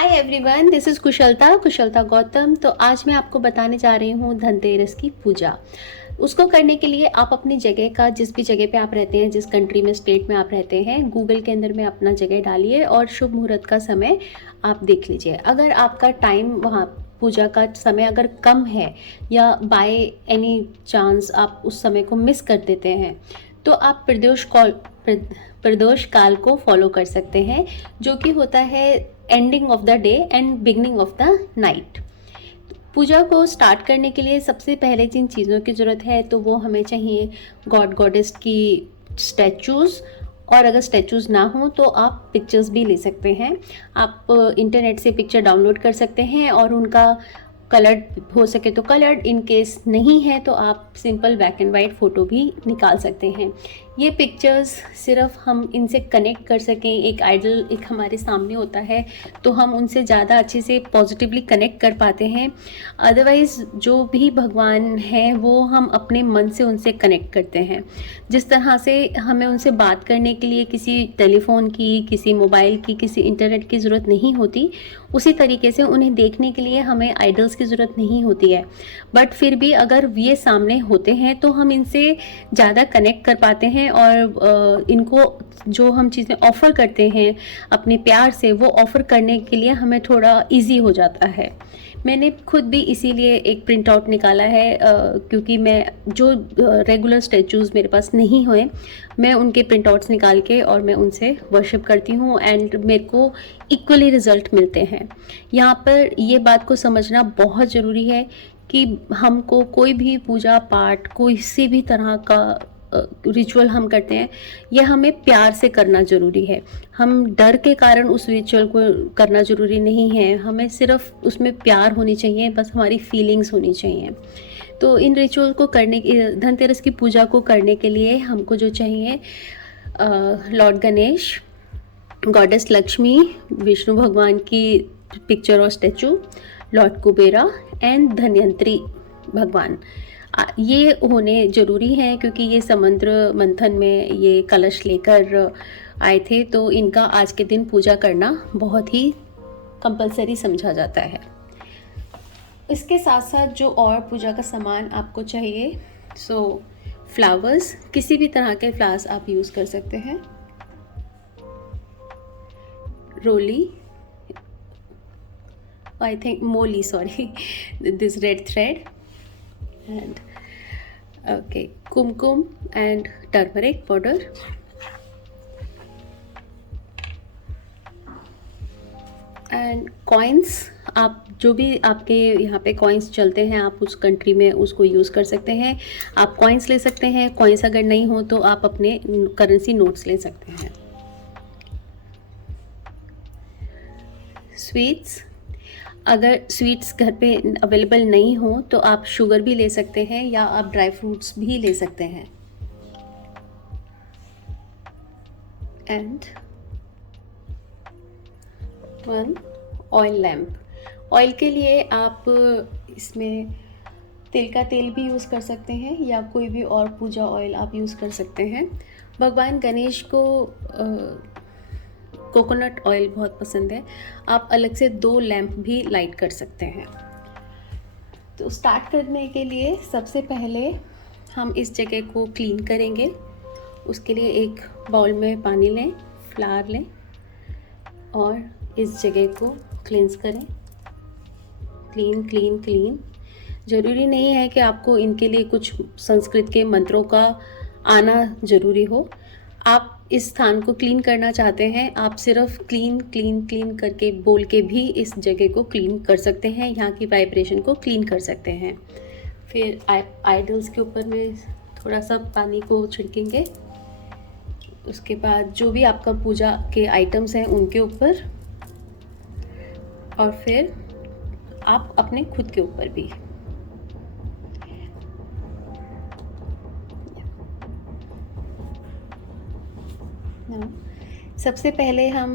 Hi everyone, this is कुशलता गौतम। तो आज मैं आपको बताने जा रही हूँ धनतेरस की पूजा। उसको करने के लिए आप अपनी जगह का, जिस भी जगह पे आप रहते हैं, जिस कंट्री में, स्टेट में आप रहते हैं, गूगल के अंदर में अपना जगह डालिए और शुभ मुहूर्त का समय आप देख लीजिए। अगर आपका टाइम वहाँ पूजा का समय अगर कम है या बाय एनी चांस आप उस समय को मिस कर देते हैं, तो आप प्रदोष काल को फॉलो कर सकते हैं, जो कि होता है ending of the day and beginning of the night. पूजा को स्टार्ट करने के लिए सबसे पहले जिन चीज़ों की ज़रूरत है तो वो हमें चाहिए गॉड गॉडेस की स्टैचूज़, और अगर स्टैचूज़ ना हो तो आप पिक्चर्स भी ले सकते हैं। आप इंटरनेट से पिक्चर डाउनलोड कर सकते हैं और उनका कलर्ड हो सके तो कलर्ड, इन केस नहीं है तो आप simple black and white photo भी निकाल सकते हैं। ये पिक्चर्स सिर्फ हम इनसे कनेक्ट कर सकें, एक आइडल एक हमारे सामने होता है तो हम उनसे ज़्यादा अच्छे से पॉजिटिवली कनेक्ट कर पाते हैं। अदरवाइज़ जो भी भगवान हैं वो हम अपने मन से उनसे कनेक्ट करते हैं। जिस तरह से हमें उनसे बात करने के लिए किसी टेलीफोन की, किसी मोबाइल की, किसी इंटरनेट की ज़रूरत नहीं होती, उसी तरीके से उन्हें देखने के लिए हमें आइडल्स की ज़रूरत नहीं होती है। बट फिर भी अगर ये सामने होते हैं तो हम इनसे ज़्यादा कनेक्ट कर पाते हैं और इनको जो हम चीज़ें ऑफ़र करते हैं अपने प्यार से, वो ऑफ़र करने के लिए हमें थोड़ा इजी हो जाता है। मैंने खुद भी इसीलिए एक प्रिंट आउट निकाला है, क्योंकि मैं जो रेगुलर स्टैचूज़ मेरे पास नहीं हुए, मैं उनके प्रिंट आउट्स निकाल के और मैं उनसे वर्शिप करती हूँ एंड मेरे को इक्वली रिज़ल्ट मिलते हैं। यहाँ पर ये बात को समझना बहुत ज़रूरी है कि हमको कोई भी पूजा पाठ, कोई सी भी तरह का रिचुअल हम करते हैं, यह हमें प्यार से करना ज़रूरी है। हम डर के कारण उस रिचुअल को करना ज़रूरी नहीं है, हमें सिर्फ उसमें प्यार होनी चाहिए, बस हमारी फीलिंग्स होनी चाहिए। तो इन रिचुअल को करने की, धनतेरस की पूजा को करने के लिए हमको जो चाहिए, लॉर्ड गणेश, गॉडेस लक्ष्मी, विष्णु भगवान की पिक्चर और statue, Lord Kubera and Dhanvantari भगवान, ये होने ज़रूरी हैं, क्योंकि ये समुद्र मंथन में ये कलश लेकर आए थे, तो इनका आज के दिन पूजा करना बहुत ही कंपलसरी समझा जाता है। इसके साथ साथ जो और पूजा का सामान आपको चाहिए, सो फ्लावर्स, किसी भी तरह के फ्लावर्स आप यूज़ कर सकते हैं, roli, I think moli, sorry, this red thread and okay, kumkum and turmeric powder and coins. आप जो भी आपके यहाँ पे कॉइन्स चलते हैं, आप उस कंट्री में उसको यूज़ कर सकते हैं। आप कॉइन्स ले सकते हैं, कॉइन्स अगर नहीं हो तो आप अपने करेंसी नोट्स ले सकते हैं। स्वीट्स, अगर स्वीट्स घर पे अवेलेबल नहीं हो तो आप शुगर भी ले सकते हैं या आप ड्राई फ्रूट्स भी ले सकते हैं। And one oil lamp. Oil के लिए आप इसमें तिल का तेल भी यूज़ कर सकते हैं या कोई भी और पूजा ऑयल आप यूज़ कर सकते हैं। भगवान गणेश को कोकोनट ऑयल बहुत पसंद है, आप अलग से 2 लैम्प भी लाइट कर सकते हैं। तो स्टार्ट करने के लिए सबसे पहले हम इस जगह को क्लीन करेंगे। उसके लिए एक बाउल में पानी लें, फ्लावर लें और इस जगह को क्लींस करें। Clean clean clean. ज़रूरी नहीं है कि आपको इनके लिए कुछ संस्कृत के मंत्रों का आना ज़रूरी हो। आप इस स्थान को क्लीन करना चाहते हैं, आप सिर्फ क्लीन क्लीन क्लीन करके बोल के भी इस जगह को क्लीन कर सकते हैं, यहाँ की वाइब्रेशन को क्लीन कर सकते हैं। फिर आइडल्स के ऊपर में थोड़ा सा पानी को छिड़केंगे। उसके बाद जो भी आपका पूजा के आइटम्स हैं उनके ऊपर, और फिर आप अपने खुद के ऊपर भी। सबसे पहले हम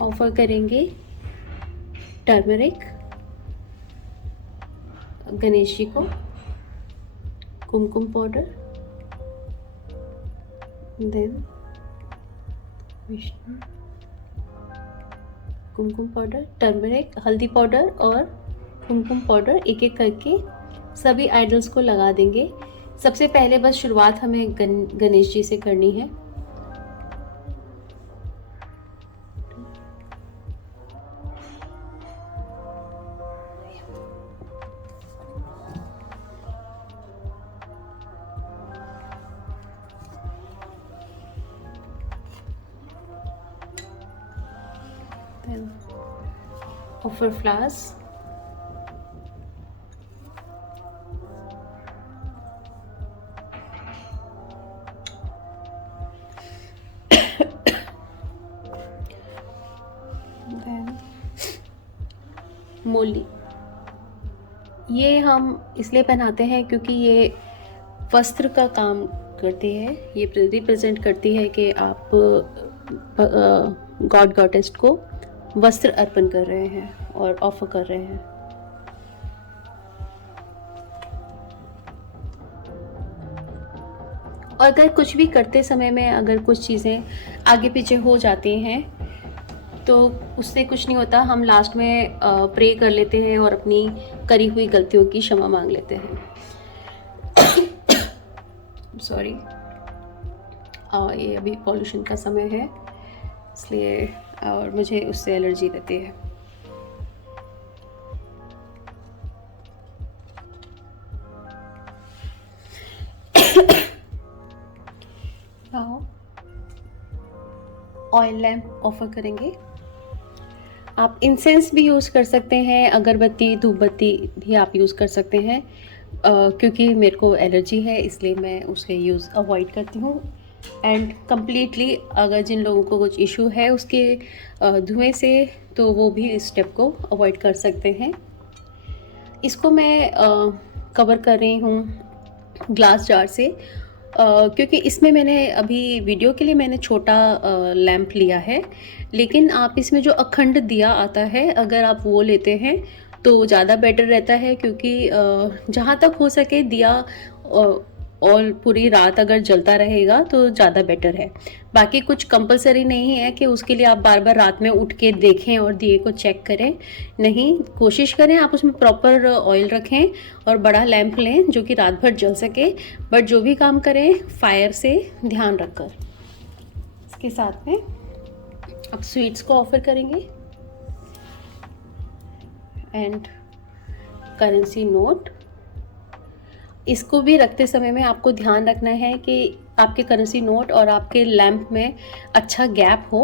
ऑफर करेंगे टर्मरिक गणेश जी को, कुमकुम पाउडर, देन विष्णु, कुमकुम पाउडर, टर्मरिक, हल्दी पाउडर और कुमकुम पाउडर एक एक करके सभी आइडल्स को लगा देंगे। सबसे पहले बस शुरुआत हमें गणेश जी से करनी है। Offer flowers, then मोली। ये हम इसलिए पहनाते हैं क्योंकि ये वस्त्र का काम करती है। ये रिप्रेजेंट करती है कि आप गॉड गॉडेस को वस्त्र अर्पण कर रहे हैं और ऑफर कर रहे हैं। और अगर कुछ भी करते समय में अगर कुछ चीज़ें आगे पीछे हो जाती हैं तो उससे कुछ नहीं होता, हम लास्ट में प्रे कर लेते हैं और अपनी करी हुई गलतियों की क्षमा मांग लेते हैं। सॉरी, ये अभी पॉल्यूशन का समय है इसलिए, और मुझे उससे एलर्जी रहती है। ऑयल लैम्प ऑफर करेंगे। आप इंसेंस भी यूज़ कर सकते हैं, अगरबत्ती, धूपबत्ती भी आप यूज़ कर सकते हैं। क्योंकि मेरे को एलर्जी है इसलिए मैं उसके यूज़ अवॉइड करती हूँ। एंड कम्प्लीटली अगर जिन लोगों को कुछ इशू है उसके धुएं से, तो वो भी इस स्टेप को अवॉइड कर सकते हैं। इसको मैं कवर कर रही हूँ ग्लास जार से, क्योंकि इसमें मैंने अभी वीडियो के लिए मैंने छोटा लैंप लिया है, लेकिन आप इसमें जो अखंड दिया आता है अगर आप वो लेते हैं तो ज़्यादा बेटर रहता है। क्योंकि जहाँ तक हो सके दिया और पूरी रात अगर जलता रहेगा तो ज़्यादा बेटर है। बाकी कुछ कंपलसरी नहीं है कि उसके लिए आप बार बार रात में उठ के देखें और दिए को चेक करें। नहीं, कोशिश करें आप उसमें प्रॉपर ऑयल रखें और बड़ा लैंप लें जो कि रात भर जल सके। बट जो भी काम करें फायर से ध्यान रखकर। इसके साथ में आप स्वीट्स को ऑफर करेंगे एंड करेंसी नोट। इसको भी रखते समय में आपको ध्यान रखना है कि आपके करेंसी नोट और आपके लैंप में अच्छा गैप हो।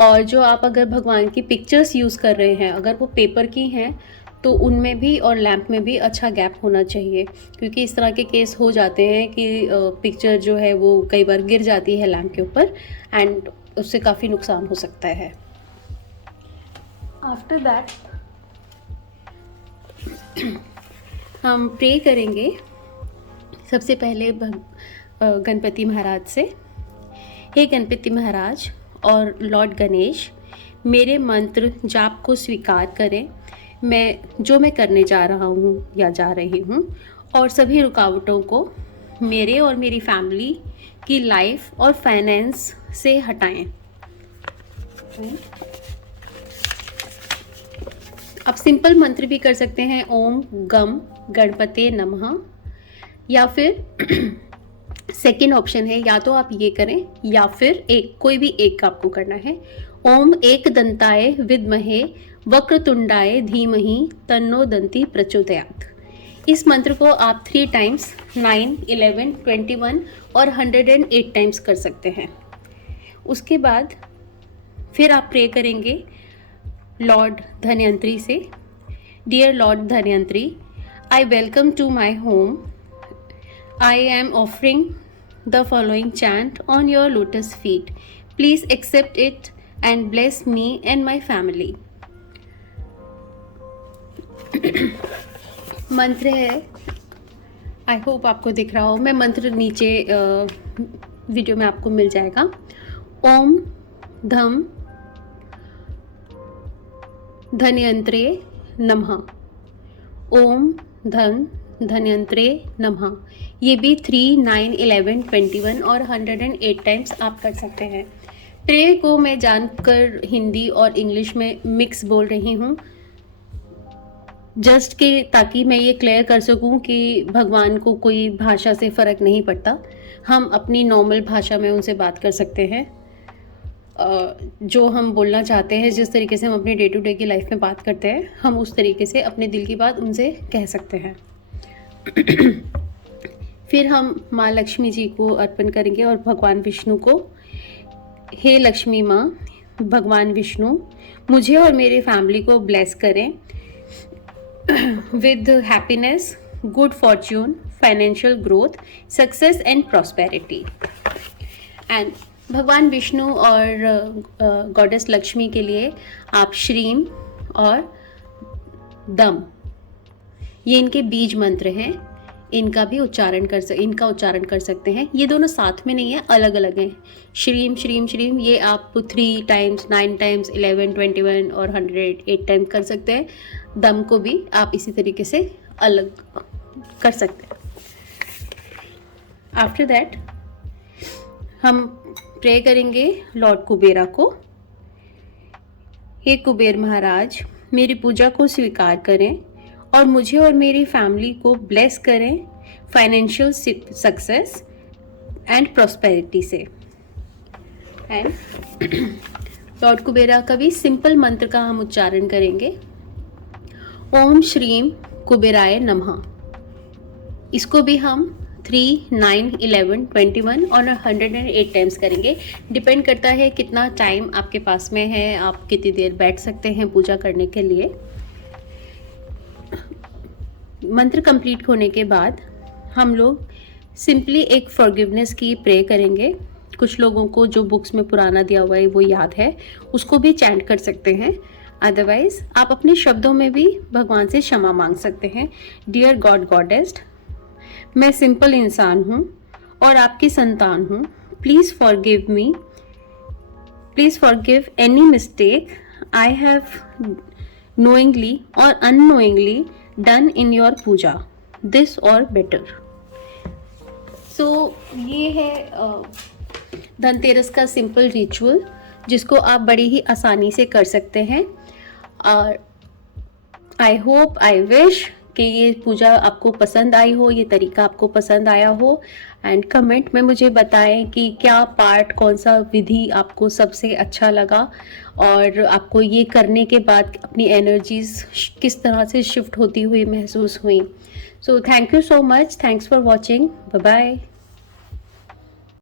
और जो आप अगर भगवान की पिक्चर्स यूज़ कर रहे हैं, अगर वो पेपर की हैं तो उनमें भी और लैंप में भी अच्छा गैप होना चाहिए। क्योंकि इस तरह के केस हो जाते हैं कि पिक्चर जो है वो कई बार गिर जाती है लैंप के ऊपर एंड उससे काफ़ी नुकसान हो सकता है। आफ्टर दैट हम प्रे करेंगे सबसे पहले गणपति महाराज से। हे गणपति महाराज और लॉर्ड गणेश, मेरे मंत्र जाप को स्वीकार करें। मैं करने जा रहा हूँ या जा रही हूँ, और सभी रुकावटों को मेरे और मेरी फैमिली की लाइफ और फाइनेंस से हटाएं। आप सिंपल मंत्र भी कर सकते हैं, ओम गम गणपते नमः, या फिर सेकेंड ऑप्शन है, या तो आप ये करें या फिर कोई भी एक आपको करना है। ओम एक दंताय विद्महे वक्रतुंडाय धीमहि तन्नो दंती प्रचोदयात्। इस मंत्र को आप 3 टाइम्स 9, 11, 21 और 108 टाइम्स कर सकते हैं। उसके बाद फिर आप प्रे करेंगे लॉर्ड धन्वंतरी से। Dear lord Dhanvantari, I welcome to my home. I am offering the following chant on your lotus feet. Please accept it and bless me and my family. मंत्र है, आई होप आपको दिख रहा हो। मैं मंत्र नीचे वीडियो में आपको मिल जाएगा। ओम धम धन्वंतरे नमः। ओम धन धन्वंतरे नमः। ये भी 3, 9, 11, 21 और 108 टाइम्स आप कर सकते हैं। प्रे को मैं जानकर हिंदी और इंग्लिश में मिक्स बोल रही हूँ, जस्ट कि ताकि मैं ये क्लियर कर सकूं कि भगवान को कोई भाषा से फ़र्क नहीं पड़ता, हम अपनी नॉर्मल भाषा में उनसे बात कर सकते हैं। जो हम बोलना चाहते हैं, जिस तरीके से हम अपनी डे टू डे की लाइफ में बात करते हैं, हम उस तरीके से अपने दिल की बात उनसे कह सकते हैं। फिर हम माँ लक्ष्मी जी को अर्पण करेंगे और भगवान विष्णु को। हे लक्ष्मी माँ, भगवान विष्णु मुझे और मेरे फैमिली को ब्लेस करें with happiness, good fortune, financial growth, success and prosperity. And भगवान विष्णु और गॉडेस लक्ष्मी के लिए आप श्रीम और दम, ये इनके बीज मंत्र हैं, इनका उच्चारण कर सकते हैं। ये दोनों साथ में नहीं है, अलग अलग हैं। श्रीम श्रीम श्रीम ये आप 3 टाइम्स, 9 टाइम्स, 11, 21 और 108 टाइम कर सकते हैं। दम को भी आप इसी तरीके से अलग कर सकते हैं। आफ्टर दैट हम प्रे करेंगे लॉर्ड कुबेरा को। हे कुबेर महाराज, मेरी पूजा को स्वीकार करें और मुझे और मेरी फैमिली को ब्लेस करें फाइनेंशियल सक्सेस एंड प्रॉस्पेरिटी से। एंड लॉर्ड कुबेरा का भी सिंपल मंत्र का हम उच्चारण करेंगे, ओम श्रीम कुबेराय नमः। इसको भी हम 3, 9, 11, 21 और 108 टाइम्स करेंगे। डिपेंड करता है कितना टाइम आपके पास में है, आप कितनी देर बैठ सकते हैं पूजा करने के लिए। मंत्र कंप्लीट होने के बाद हम लोग सिंपली एक फॉरगिवनेस की प्रे करेंगे। कुछ लोगों को जो बुक्स में पुराना दिया हुआ है वो याद है, उसको भी चैंट कर सकते हैं। अदरवाइज आप अपने शब्दों में भी भगवान से क्षमा मांग सकते हैं। डियर गॉड गॉडेस, मैं सिंपल इंसान हूँ और आपकी संतान हूँ। Please forgive me, please forgive any mistake I have knowingly or unknowingly done in your puja, this or better. So ये है धनतेरस का सिंपल रिचुअल, जिसको आप बड़ी ही आसानी से कर सकते हैं। और आई होप, आई विश कि ये पूजा आपको पसंद आई हो, ये तरीका आपको पसंद आया हो। एंड कमेंट में मुझे बताएं कि क्या पार्ट, कौन सा विधि आपको सबसे अच्छा लगा और आपको ये करने के बाद अपनी एनर्जीज किस तरह से शिफ्ट होती हुई महसूस हुई। So thank you so much, thanks for watching, bye bye.